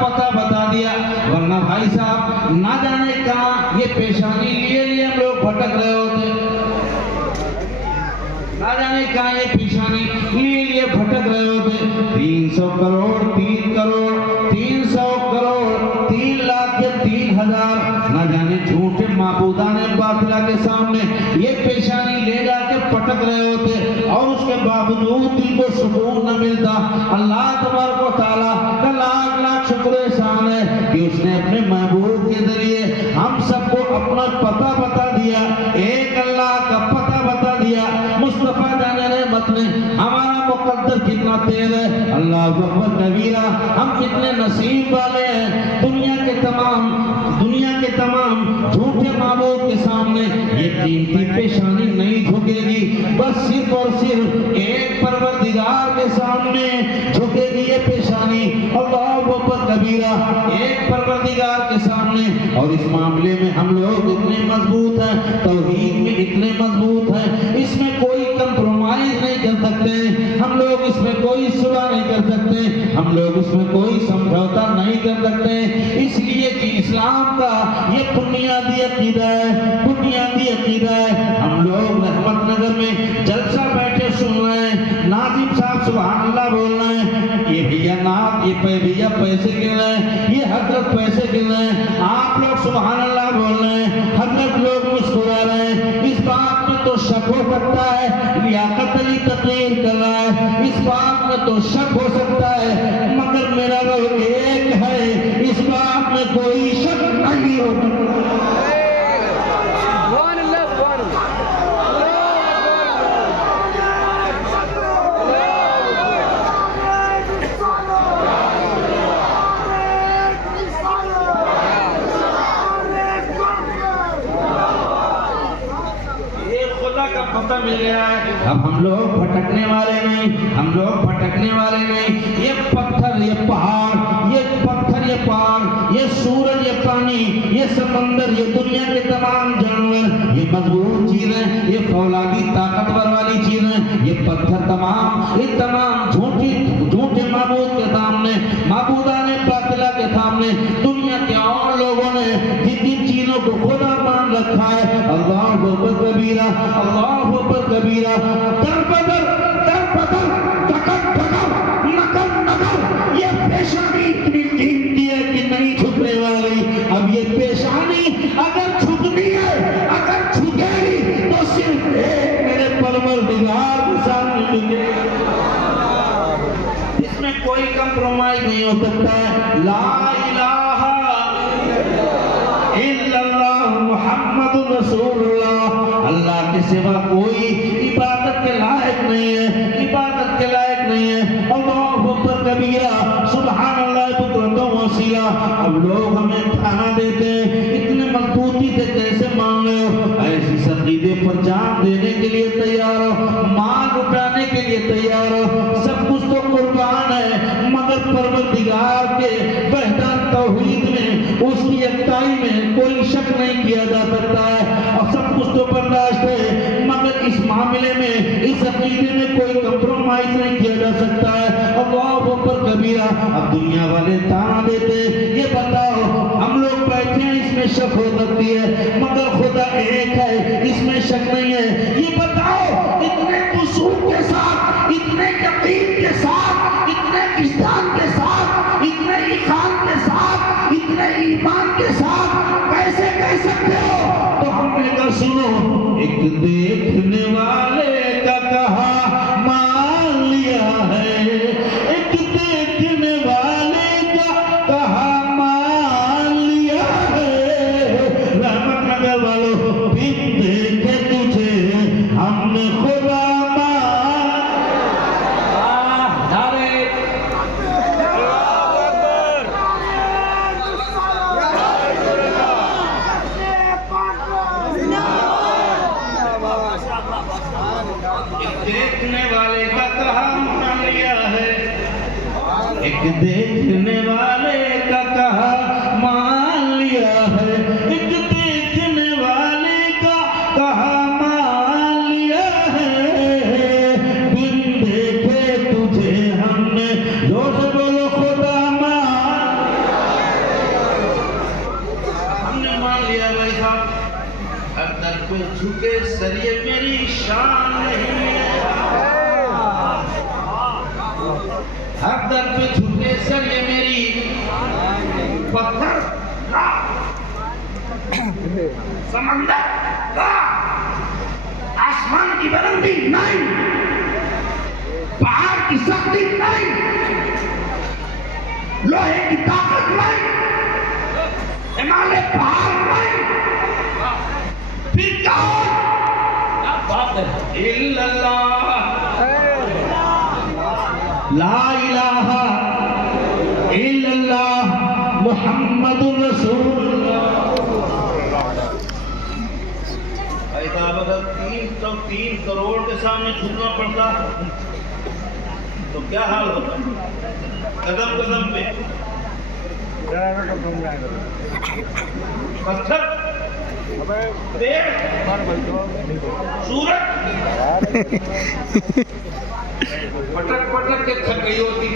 पता बता दिया, वरना भाई साहब ना जाने कहाँ ये पेशानी लिए हम लोग भटक रहे होते, ना जाने कहाँ ये पेशानी लिए भटक रहे होते। 300 करोड़ 3 करोड़ 300 करोड़ 3 लाख या 3,000 ना जाने झूठे माबूदाने बातिला के सामने ये पेशानी ले जाके पटक रहे होते, और उसके बावजूद दिल को सुकून न मिलता। अल्लाह तबारक व तआला का लाख लाख शुक्र एहसान है कि उसने अपने महबूब के जरिए हम सबको अपना पता बता दिया, एक अल्लाह का पता बता दिया। मुस्तफा जाने रहमत ने हमारा मुकद्दर कितना तेज है, अल्लाह अकबर कबीरा, हम कितने नसीब वाले हैं। दुनिया के तमाम झूठे माबूद के सामने ये कीमती पेशानी नहीं झुकेगी, बस सिर्फ और सिर्फ एक परवरदिगार के सामने झुकेगी ये पेशानी। अल्लाह अकबर कबीरा, एक परवरदिगार के सामने। और इस मामले में हम लोग इतने मजबूत हैं, तौहीद में इतने मजबूत हैं, इसमें कोई कंप्रोमाइज नहीं कर सकते हम लोग, इसमें कोई सुलह नहीं कर सकते हम लोग, इसमें कोई समझौता नहीं कर सकते, इसलिए कि इस्लाम का ये बुनियादी अकीदा है, बुनियादी अकीदा है। हम लोग रहमतनगर में जलसा बैठे सुन रहे हैं, नाजिम साहब सुभान अल्लाह बोल रहे हैं, ये भैया भैया पैसे गिन रहे हैं, ये हजरत पैसे गिन रहे हैं, आप लोग सुभान अल्लाह बोल रहे हैं, हजरत लोग मुस्कुरा रहे हैं। इस बात में तो शक हो सकता है लियाकत अली तकरीर कर रहा है, इस बात में तो शक हो सकता है, मगर मेरा रब एक है, इस बात में कोई शक नहीं हो सकता। पता मिल गया है, अब हम लोग भटकने वाले नहीं, हम लोग भटकने वाले नहीं। ये पत्थर ये पहाड़, ये पत्थर ये पहाड़, ये सूरज ये पानी, ये समंदर, ये दुनिया के तमाम जानवर, ये मजबूत चीजें, ये फौलादी ताकतवर वाली चीजें, ये पत्थर तमाम, ये तमाम झूठे माबूद के सामने, माबूदाने बातिला के सामने, दुनिया के और लोगों ने जिन चीजों को खुदा मान रखा है, अल्लाह अकबर कबीरा, अल्लाह अकबर कबीरा, दर बदर टकर नकल नकल, ये पेशानी इतनी कीमती है कि नहीं झुकने वाली। अब ये पेशानी अगर झुकनी है, अगर झुकेगी तो सिर्फ एक मेरे परवरदिगार के सामने झुकेगी, इसमें कोई कंप्रोमाइज नहीं हो सकता है। ला इलाहा इल्लल्लाह मुहम्मदुर रसूलुल्लाह, अल्लाह के सिवा कोई इबादत के लायक नहीं है, इबादत के लायक नहीं है। अल्लाहु अकबर कबीरा, सुभान अल्लाह बुकरतम वसीला। अब लोग हमें ताना देते हैं, इतने मजबूती से कैसे मान रहे हो, ऐसी सकीदे पर जान देने के लिए तैयार हो, मान उठाने के लिए तैयार हो, सब कुछ तो कुर्बान है, मगर परवरदिगार के वहदान तौहीद में, उसकी यकताई में कोई शक नहीं किया जा सकता है, और सब कुछ तो बर्दाश्त है, मगर इस मामले में, इस अकीदे में कोई कंप्रोमाइज नहीं किया जा सकता है। अल्लाह अकबर कबीरा। अब दुनिया वाले ताना देते, ये बताओ हम लोग बैठे हैं, इसमें शक हो सकती है, मगर खुदा एक है, इसमें शक नहीं है। ये बताओ इतने कुसूर के साथ, इतने यकीन के साथ, इतने विश्वास के साथ, इतने ईमान के साथ, इतने ईमान के साथ कैसे कह सकते हो? तो हमने कहा सुनो, एक देखने वाले का कहा मान लिया है, एक देखने वाले का कहा मान लिया है। रहमतनगर वालों, बिन देखे तुझे हमने खुदा देखने वाले का कहा मान लिया है, एक देखने वाले का कहा मान लिया है, एक देखने वाले का कहा मान लिया है। बिन देखे तुझे हमने, जोर से बोलो खुदा मान, पे झुके सर ये मेरी शान नहीं है, हर दर पे झुके सर ये मेरी पत्थर समंदर आसमान की बुलंदी नहीं, पहाड़ की शक्ति नहीं, लोहे की ताकत नहीं, हिमालय पहाड़ नहीं, फिर क्या बात है? इल्लल्लाह ला इलाहा इल्लल्लाह मुहम्मदुर रसूलुल्लाह। भाई साहब अगर 303 करोड़ के सामने झुकना पड़ता तो क्या हाल होता? कदम कदम पे पत्थर, पेड़, सूरज पटक पटक के थक गई होती।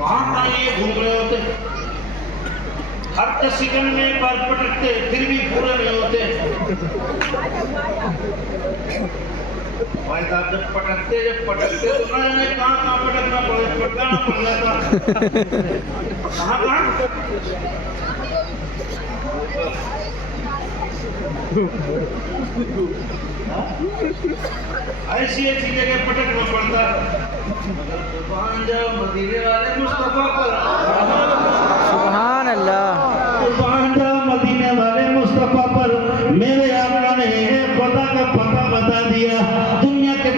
वहां ये घूम रहे होते, हर 10 सेकंड में एक बार पटकते, फिर भी पूरे नहीं होते। भाई साहब जब पटकते तो ना जाने कहाँ पटकना पड़े, पटकाना पड़ जाता। कहाँ ऐसी जगह पटकना पड़ता। कुर्बान जाओ मदीने वाले मुस्तफा पर, सुभान अल्लाह, कुर्बान जाओ मदीने वाले मुस्तफा पर। मेरे आका ने खुदा का पता बता दिया, दुनिया के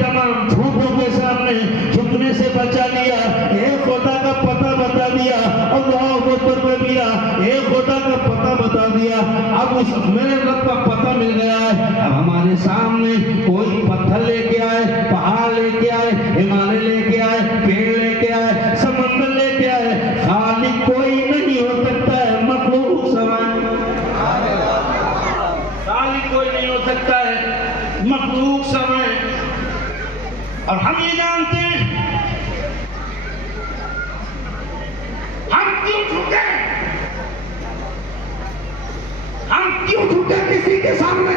तमाम झूठों के सामने झुकने से बचा लिया। खुदा का पता बता दिया, अल्लाह अकबर कबीरा, खुदा का पता बता दिया। अब उस मेरे रब का पता मिल गया है। अब हमारे सामने कोई पत्थर लेके आए, पहाड़ लेके आए, हिमालय लेके आए, पेड़ लेके आए, समंदर लेके आए, खालिक कोई नहीं हो सकता है, मखलूक सवाल। खालिक कोई नहीं हो सकता है, मखलूक समय। और हम ये जानते हैं हम क्यों झुके किसी के सामने?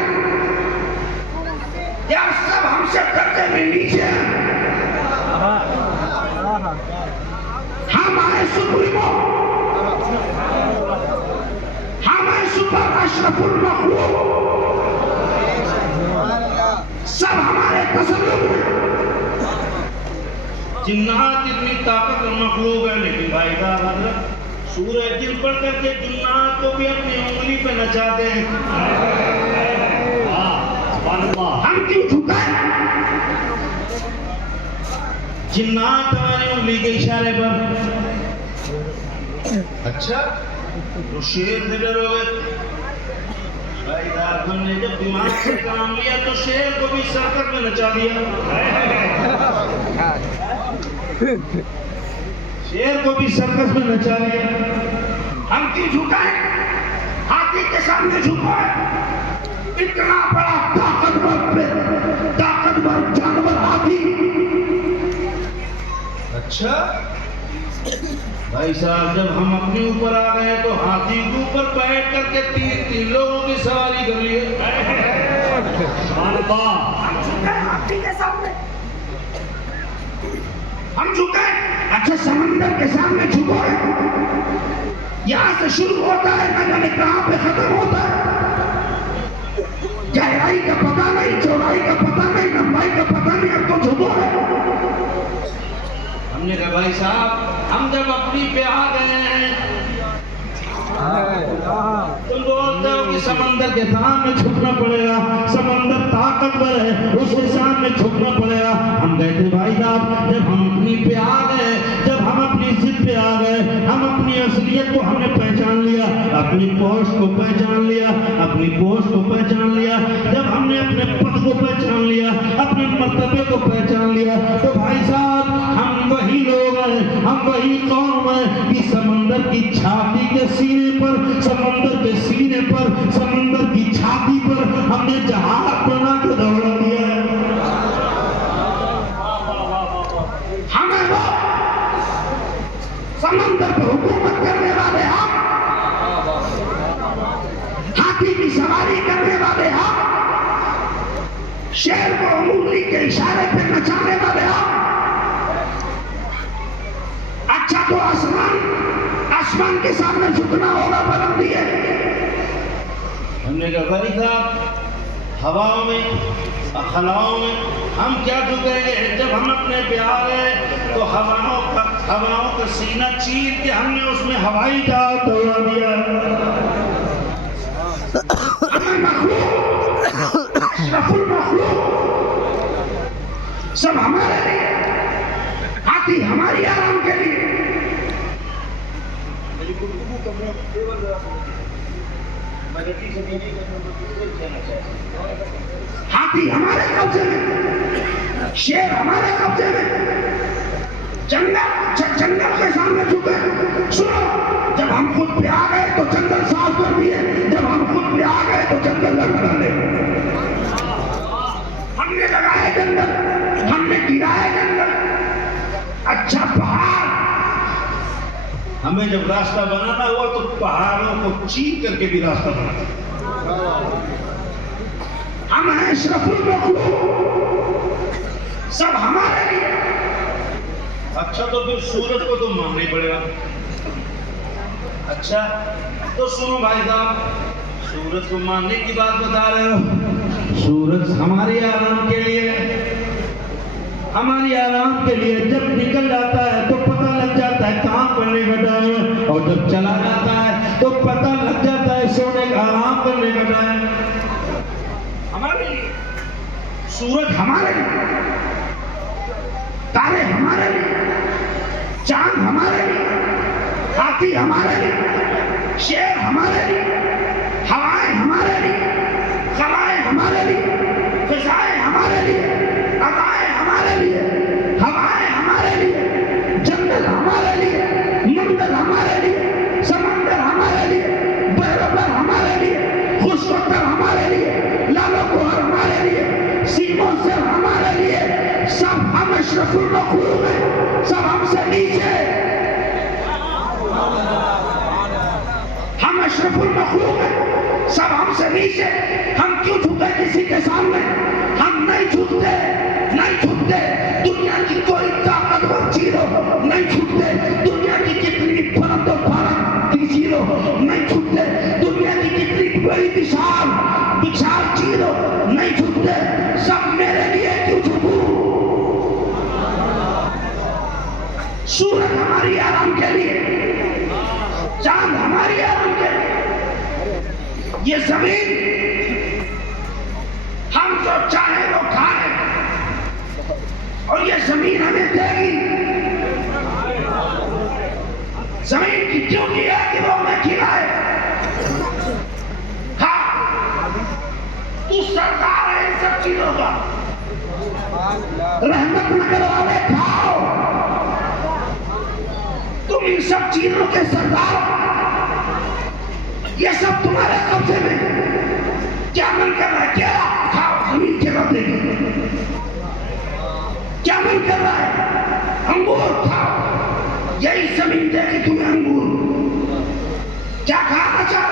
क्या सब हमसे करते में नीचे हैं? हम आए सुप्रीमो, हम आए सुपर अशरफुल मखलूक, सब हमारे तसल्लुक में। जिन्नात इतनी ताकत और मखलूक है, लेकिन भाई साहब सूरज दिन पढ़ करके जिन्नात को भी अपनी उंगली पे नचाते हैं। हम क्यों झुकाए? जिन्नात हमारी उंगली के इशारे पर। अच्छा तो शेर से डरोगे? भाई साहब हमने जब दिमाग से काम लिया तो शेर को भी सर्कस में नचा दिया। शेर को भी सर्कस में नचा लिया। हम क्यों झुकाए? हाथी के सामने झुकाए। इतना बड़ा ताकतवर जानवर हाथी। अच्छा भाई साहब जब हम अपने ऊपर आ गए तो हाथी के ऊपर बैठ करके 3 लोगों की सवारी कर लिए। हाथी के सामने हम झुके। अच्छा समंदर के सामने झुको है, यहाँ से शुरू होता है, न जाने कहाँ पे खत्म होता है। गहराई का पता नहीं, चौड़ाई का पता नहीं, लंबाई का पता नहीं, अब तो झुको है। हमने कहा भाई साहब हम जब अपनी पे आ गए हैं, तुम बोलते हो कि समंदर के सामने झुकना पड़ेगा, समंदर ताकतवर है, उसके सामने झुकना पड़ेगा। हम कहते भाई साहब जब हम अपनी पे आ गए, जब हम अपनी जिद पे आ गए, हम अपनी असलियत को हमने पहचान लिया, अपनी पोस्ट को पहचान लिया, अपनी पोस्ट को पहचान लिया, जब हमने अपने पद को पहचान लिया, अपने मर्तबे को पहचान लिया, तो भाई साहब हम वही लोग हैं, हम वही कौम है कि समंदर की छाती के सीने पर, समंदर के सीने पर, समंदर की छाती पर हमने जहाज बना के दौड़ा दिया है। हमें वो समंदर पर हुकूमत करने वाले हम शेर को उंगली के इशारे पे नचाने वाले आप। अच्छा तो आसमान के सामने झुकना होगा बुलंदी है। हमने कहा भाई साहब हवाओं में खलाओं में हम क्या झुकेंगे, जब हम अपने प्यार है तो हवाओं का सीना चीर के हमने उसमें हवाई जहाज दौड़ा दिया। अशरफुल मखलूक सब हमारे लिए, हाथी हमारी आराम के लिए। हाथी हमारे कब्जे में, शेर हमारे कब्जे में, जंगल के सामने झुके। सुनो, जब हम खुद पे आ गए तो जंगल साफ कर दिए, जब हम खुद पे आ गए तो जंगल लगा डाले। हमने लगाए जंगल, हमने गिराए जंगल। अच्छा पहाड़, हमें जब रास्ता बनाना हुआ तो पहाड़ों को चीर करके भी रास्ता बना। हम हैं अशरफुल मखलूक, सब हमारे लिए। अच्छा तो फिर सूरज को तो मानना ही पड़ेगा। अच्छा तो सुनो भाई साहब, सूरज को मानने की बात बता रहे हो। सूरज हमारे आराम के लिए, हमारी आराम के लिए जब निकल जाता है तो पता लग जाता है काम करने का टाइम है, और जब चला जाता है तो पता लग जाता है सोने का आराम करने का टाइम। हमारे लिए सूरज हमारे लिए, तारे हमारे लिए, चांद हमारे लिए, हाथी हमारे लिए, शेर हमारे लिए, हवाएं हमारे लिए, खलाएं हमारे लिए, फिजाएं हमारे लिए, अदाएं हमारे लिए, हवाएं हमारे लिए, जंगल हमारे लिए, मंडल हमारे लिए, समंदर हमारे लिए, बरबर हमारे लिए, खुशवक्तर हमारे लिए, लालो कोहर हमारे लिए, सीमों से हमारे लिए। सब हम अशरफुल मखलूक हैं, सब हमसे नीचे। हम अशरफुल मखलूक हैं, सब हमसे नीचे। हम क्यों झुके किसी के सामने? हम नहीं झुकते, नहीं झुकते। दुनिया की कोई ताकतवर चीज हो, नहीं झुकते। दुनिया की कितनी फरक की चीज हो, नहीं झुकते। दुनिया की कितनी बड़ी विशाल चीज हो, नहीं झुकते। सब मेरे लिए क्यों झुकूं? सूरज हमारी आराम के लिए, चांद हमारी आराम के लिए, ये जमीन हम जो चाहे वो खाए, और ये जमीन हमें देगी। जमीन की ड्यूटी है कि वो हमें खिलाए। हाँ, तू सरकार है इन सब चीजों का। रहमत नगर वाले खाओ, तुम इन सब चीजों के सरदार, ये सब तुम्हारे कब्जे में। क्या मन कर रहा है? क्या खाओ, जमीन के बदले में। क्या मन कर रहा है? अंगूर खाओ, यही जमीन देगी तुम्हें अंगूर। क्या खाना चाहते